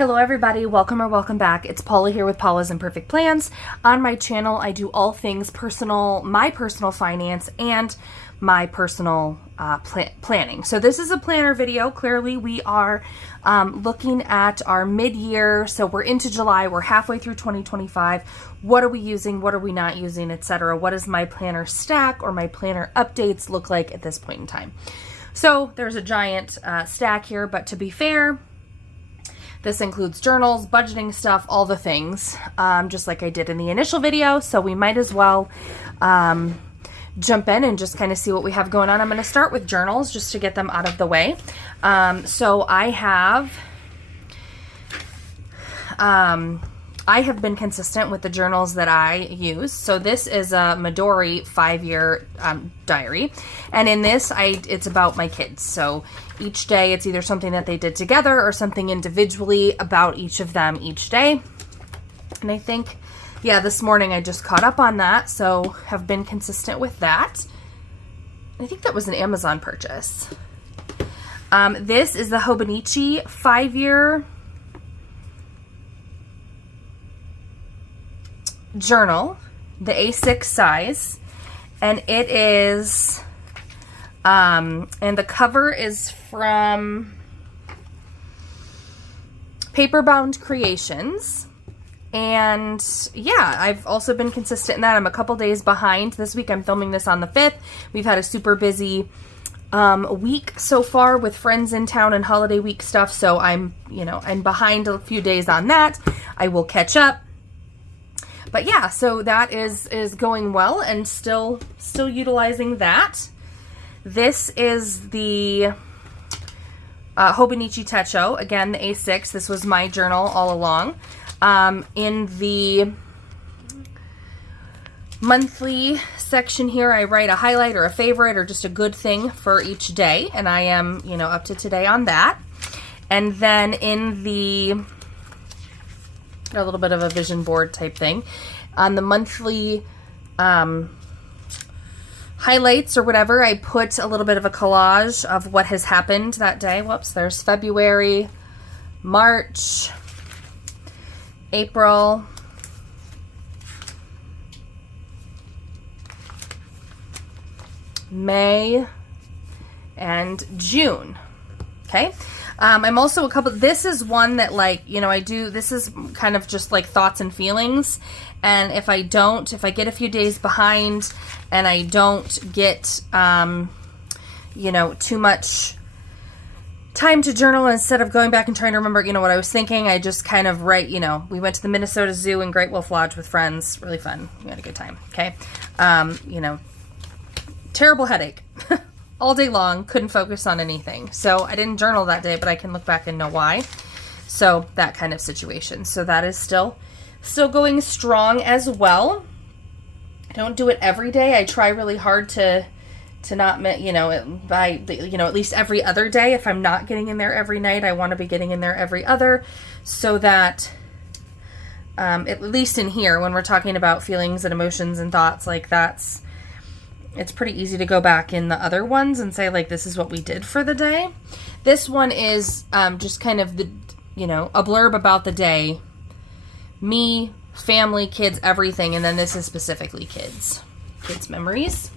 Hello everybody, welcome or welcome back. It's Paula here with Paula's Imperfect Plans. On my channel, I do all things personal, my personal finance, and my personal planning. So this is a planner video. Clearly we are looking at our mid-year. So we're into July, we're halfway through 2025. What are we using? What are we not using, etc.? What does my planner stack or my planner updates look like at this point in time? So there's a giant stack here, but to be fair, this includes journals, budgeting stuff, all the things, just like I did in the initial video. So we might as well jump in and just kind of see what we have going on. I'm going to start with journals just to get them out of the way. So I have been consistent with the journals that I use. So this is a Midori 5-year diary. And in this, it's about my kids. So each day it's either something that they did together or something individually about each of them each day. And I think, yeah, this morning I just caught up on that. So have been consistent with that. I think that was an Amazon purchase. This is the Hobonichi 5-year journal, the A6 size, and it is and the cover is from Paperbound Creations. And yeah, I've also been consistent in that. I'm a couple days behind. This week I'm filming this on the 5th. We've had a super busy week so far with friends in town and holiday week stuff, so I'm behind a few days on that. I will catch up. But yeah, so that is going well and still utilizing that. This is the Hobonichi Techo, again, the A6. This was my journal all along. In the monthly section here, I write a highlight or a favorite or just a good thing for each day. And I am, up to today on that. And then in the a little bit of a vision board type thing. On the monthly highlights or whatever, I put a little bit of a collage of what has happened that day. Whoops, there's February, March, April, May, and June. Okay. I'm also this is one that this is kind of just like thoughts and feelings. And if I get a few days behind and I don't get, too much time to journal, instead of going back and trying to remember, what I was thinking, I just kind of write, we went to the Minnesota Zoo and Great Wolf Lodge with friends. Really fun. We had a good time. Okay. Terrible headache. All day long, couldn't focus on anything. So I didn't journal that day, but I can look back and know why. So that kind of situation. So that is still going strong as well. I don't do it every day. I try really hard to not, at least every other day. If I'm not getting in there every night, I want to be getting in there every other, so that at least in here, when we're talking about feelings and emotions and thoughts, it's pretty easy to go back in the other ones and say, this is what we did for the day. This one is just kind of a blurb about the day. Me, family, kids, everything. And then this is specifically kids memories.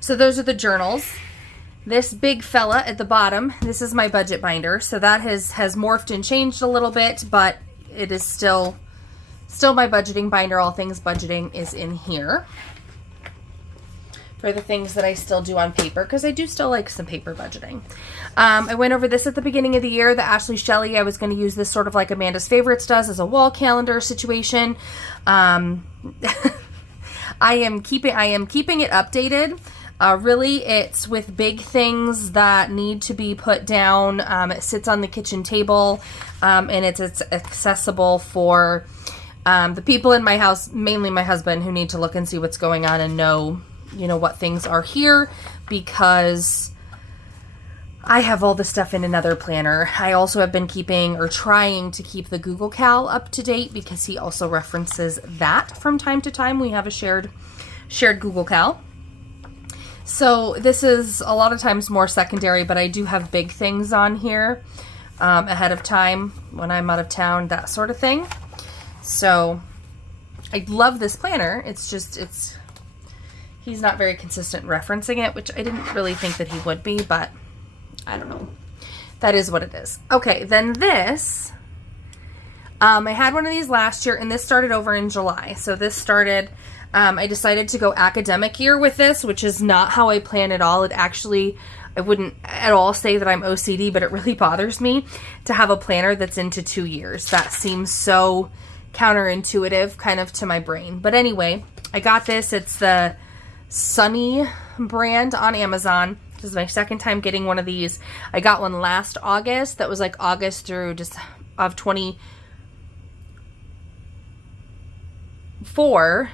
So those are the journals. This big fella at the bottom, this is my budget binder. So that has morphed and changed a little bit, but it is still my budgeting binder. All things budgeting is in here. For the things that I still do on paper, because I do still like some paper budgeting. I went over this at the beginning of the year, the Ashley Shelley. I was going to use this sort of like Amanda's Favorites does as a wall calendar situation. I am keeping it updated. Really, it's with big things that need to be put down. It sits on the kitchen table, and it's accessible for the people in my house, mainly my husband, who need to look and see what's going on and know what things are here, because I have all the stuff in another planner. I also have been trying to keep the Google Cal up to date, because he also references that from time to time. We have a shared Google Cal. So this is a lot of times more secondary, but I do have big things on here. ahead of time when I'm out of town, that sort of thing. So I love this planner. It's just, he's not very consistent referencing it, which I didn't really think that he would be, but I don't know. That is what it is. Okay, then this, I had one of these last year, and this started over in July. So this started, I decided to go academic year with this, which is not how I plan at all. It actually, I wouldn't at all say that I'm OCD, but it really bothers me to have a planner that's into 2 years. That seems so counterintuitive kind of to my brain. But anyway, I got this. It's the Sunny brand on Amazon. This is my second time getting one of these. I got one last August. That was like August through just of 24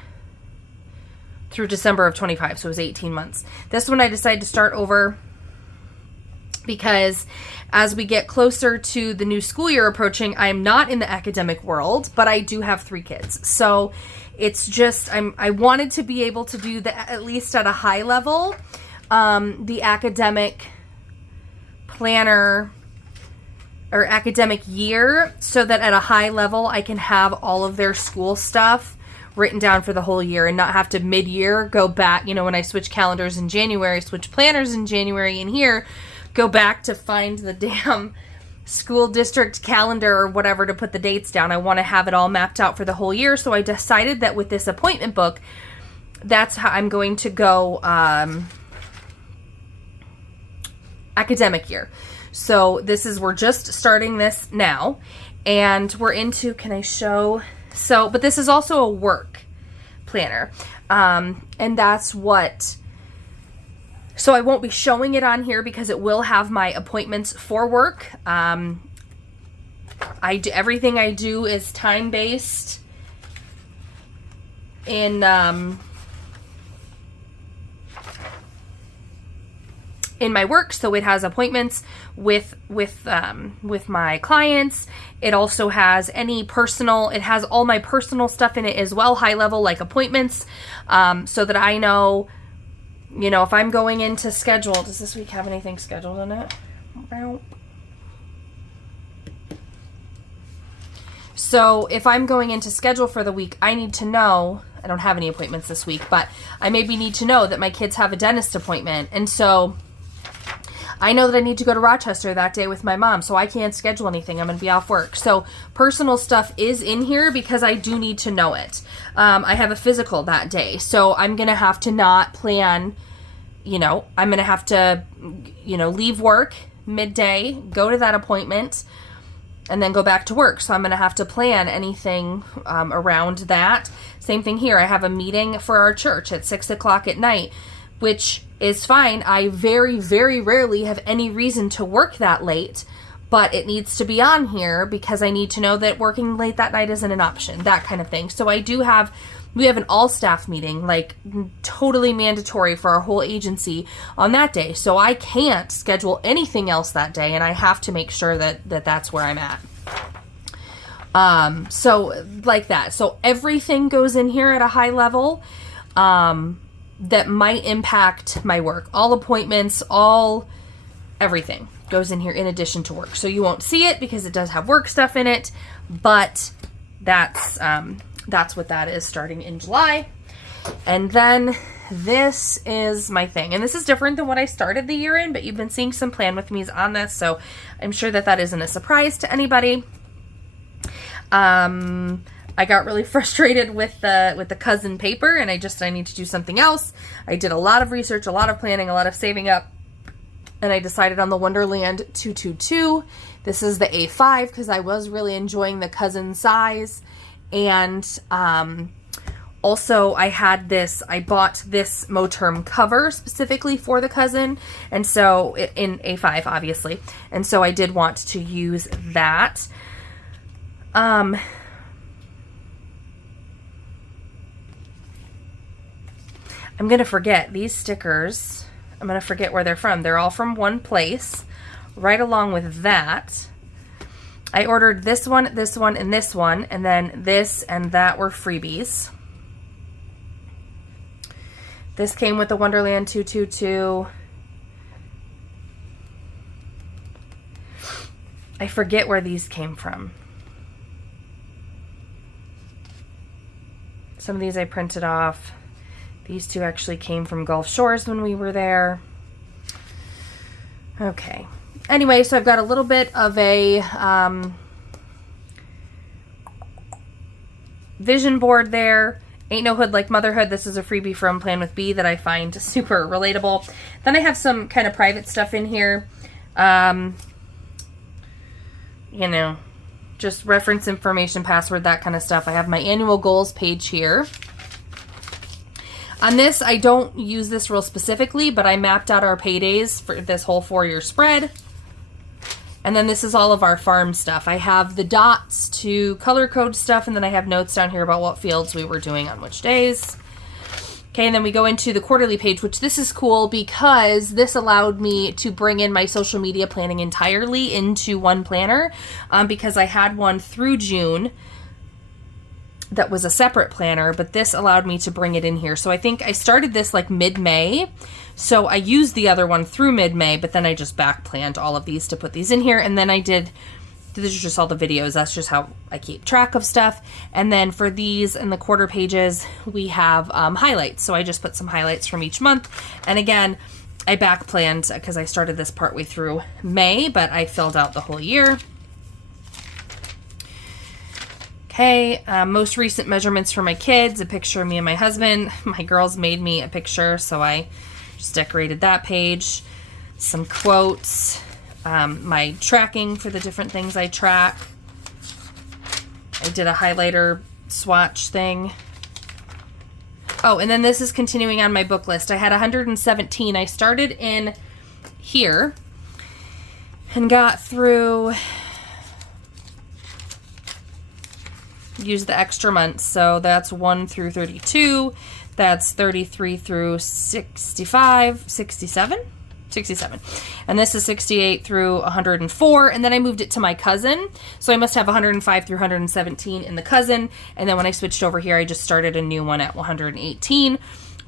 through December of 25. So it was 18 months. This one I decided to start over because as we get closer to the new school year approaching, I'm not in the academic world, but I do have 3 kids. So it's just, I wanted to be able to do that at least at a high level, the academic planner or academic year, so that at a high level I can have all of their school stuff written down for the whole year and not have to mid-year go back, you know, when I switch calendars in January, switch planners in January, and here go back to find the damn school district calendar or whatever to put the dates down. I want to have it all mapped out for the whole year. So I decided that with this appointment book, that's how I'm going to go academic year. So this is, we're just starting this now, and we're into, can I show? So, but this is also a work planner. And that's what, so I won't be showing it on here because it will have my appointments for work. Everything I do is time-based in my work, so it has appointments with my clients. It also has any personal, it has all my personal stuff in it as well, high level, like appointments, so that I know, you know, if I'm going into schedule, does this week have anything scheduled in it? So if I'm going into schedule for the week, I need to know, I don't have any appointments this week, but I maybe need to know that my kids have a dentist appointment. And so I know that I need to go to Rochester that day with my mom, so I can't schedule anything. I'm going to be off work. So personal stuff is in here because I do need to know it. I have a physical that day, so I'm going to have to not plan, you know, I'm going to have to, you know, leave work midday, go to that appointment, and then go back to work. So I'm going to have to plan anything around that. Same thing here. I have a meeting for our church at 6 o'clock at night, which is fine. I very, very rarely have any reason to work that late, but it needs to be on here because I need to know that working late that night isn't an option, that kind of thing. So we have an all-staff meeting, like totally mandatory for our whole agency on that day. So I can't schedule anything else that day, and I have to make sure that that's where I'm at. So like that. So everything goes in here at a high level. That might impact my work. All appointments, everything goes in here in addition to work. So you won't see it because it does have work stuff in it, but that's what that is starting in July. And then this is my thing. And this is different than what I started the year in, but you've been seeing some plan with me's on this, so I'm sure that isn't a surprise to anybody. I got really frustrated with the cousin paper, and I need to do something else. I did a lot of research, a lot of planning, a lot of saving up, and I decided on the Wonderland 222. This is the A5 because I was really enjoying the cousin size. And also I bought this Moterm cover specifically for the cousin, and so in A5 obviously, and so I did want to use that. I'm going to forget these stickers. I'm going to forget where they're from. They're all from one place. Right along with that, I ordered this one, and this one, and then this and that were freebies. This came with the Wonderland 222. I forget where these came from. Some of these I printed off. These two actually came from Gulf Shores when we were there. Okay. Anyway, so I've got a little bit of a vision board there. Ain't No Hood Like Motherhood. This is a freebie from Plan with B that I find super relatable. Then I have some kind of private stuff in here. You know, just reference information, password, that kind of stuff. I have my annual goals page here. On this, I don't use this real specifically, but I mapped out our paydays for this whole 4-year spread. And then this is all of our farm stuff. I have the dots to color code stuff, and then I have notes down here about what fields we were doing on which days. Okay, and then we go into the quarterly page, which this is cool because this allowed me to bring in my social media planning entirely into one planner, because I had one through June that was a separate planner, but this allowed me to bring it in here. So I think I started this like mid-May. So I used the other one through mid-May, but then I just back planned all of these to put these in here. And then I did, this is just all the videos. That's just how I keep track of stuff. And then for these in the quarter pages, we have highlights. So I just put some highlights from each month. And again, I back planned because I started this partway through May, but I filled out the whole year. Okay, most recent measurements for my kids, a picture of me and my husband. My girls made me a picture, so I just decorated that page. Some quotes, my tracking for the different things I track. I did a highlighter swatch thing. Oh, and then this is continuing on my book list. I had 117. I started in here and got through... use the extra months, so that's 1 through 32, that's 33 through 67, and this is 68 through 104, and then I moved it to my cousin, so I must have 105 through 117 in the cousin, and then when I switched over here, I just started a new one at 118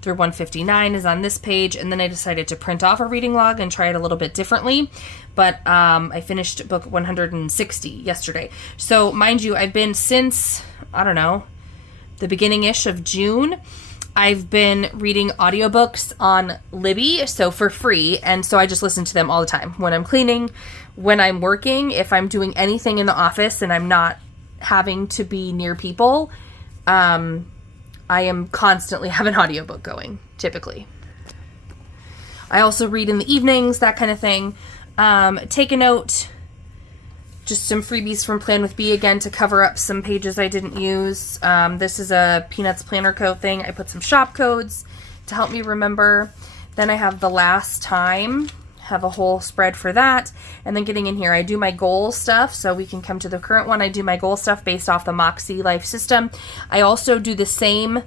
through 159 is on this page, and then I decided to print off a reading log and try it a little bit differently, but I finished book 160 yesterday. So mind you, I've been since, I don't know, the beginning-ish of June, I've been reading audiobooks on Libby, so for free, and so I just listen to them all the time. When I'm cleaning, when I'm working, if I'm doing anything in the office and I'm not having to be near people, I am constantly have an audiobook going, typically. I also read in the evenings, that kind of thing. Take a note, just some freebies from Plan with B again to cover up some pages I didn't use. This is a Peanuts planner code thing. I put some shop codes to help me remember. Then I have the last time, have a whole spread for that. And then getting in here, I do my goal stuff, so we can come to the current one. I do my goal stuff based off the Moxie Life System. I also do the same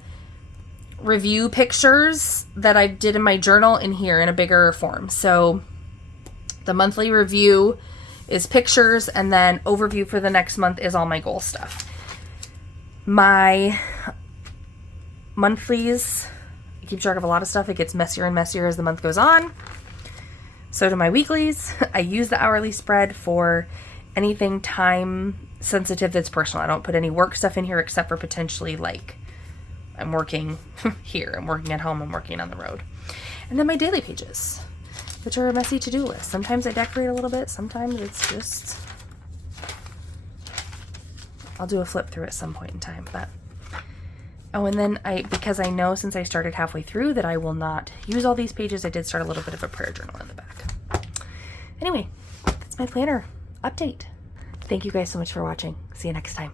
review pictures that I did in my journal in here in a bigger form. So the monthly review is pictures, and then overview for the next month is all my goal stuff. My monthlies, I keep track of a lot of stuff. It gets messier and messier as the month goes on. So do my weeklies. I use the hourly spread for anything time sensitive that's personal. I don't put any work stuff in here except for potentially like I'm working here, I'm working at home, I'm working on the road. And then my daily pages, which are a messy to-do list. Sometimes I decorate a little bit, sometimes it's just, I'll do a flip through at some point in time. But oh, and then because I know since I started halfway through that I will not use all these pages, I did start a little bit of a prayer journal in the back. Anyway, that's my planner update. Thank you guys so much for watching. See you next time.